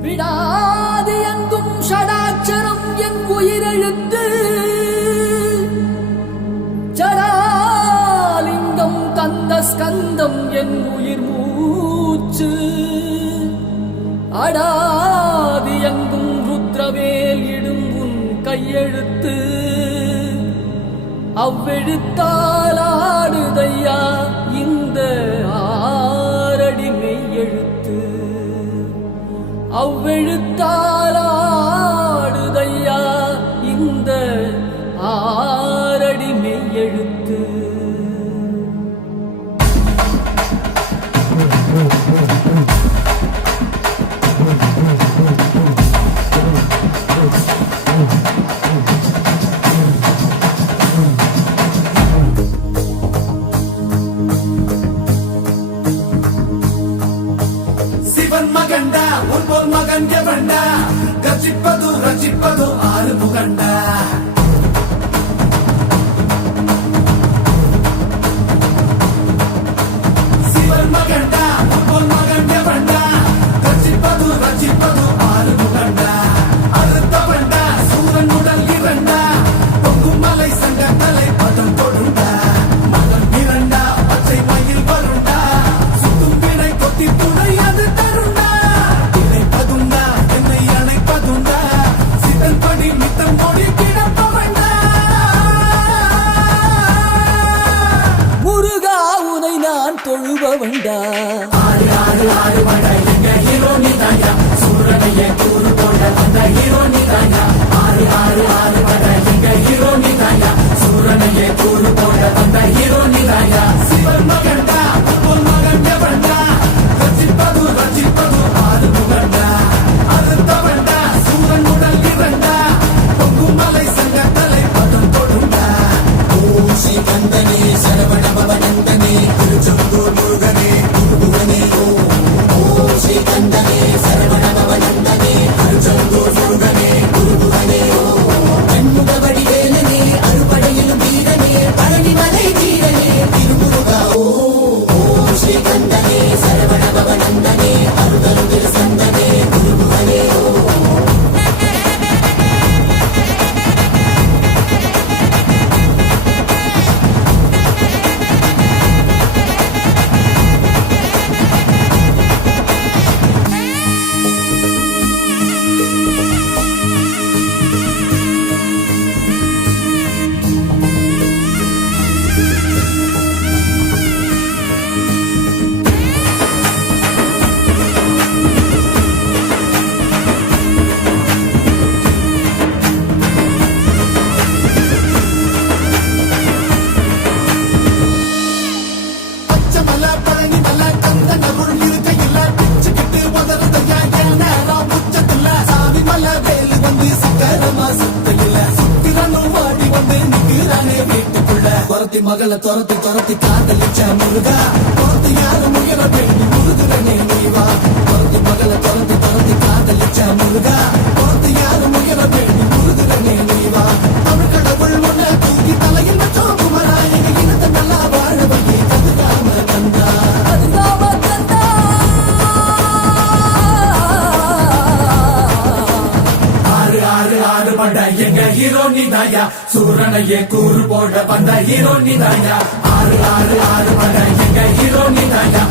விடாது எங்கும் ஷடாட்சரம் என் உயிரெழுத்து. ஜடாலிங்கம் தந்த ஸ்கந்தம் என் உயிர் மூச்சு. அடாது எங்கும் ருத்ரவேல் இடும் உன் கையெழுத்து. அவ்வெழுத்தா பிரபஞ்சமண்டா ரசிப்பது ரசிப்பது ஆறு முகண்டா ஆடு ஆடு வட இங்க ஹீரோ நீ தாயா சூரனையே nadie. மகளை துரத்தி துரத்தி காதலிச்ச முருகா வந்த எங்க ஹீரோ நிதாயா? சூரனையே கூறு போட வந்த ஹீரோ நிதாயா? ஆறு ஆறு ஆறு வந்த எங்க ஹீரோ நிதாயா?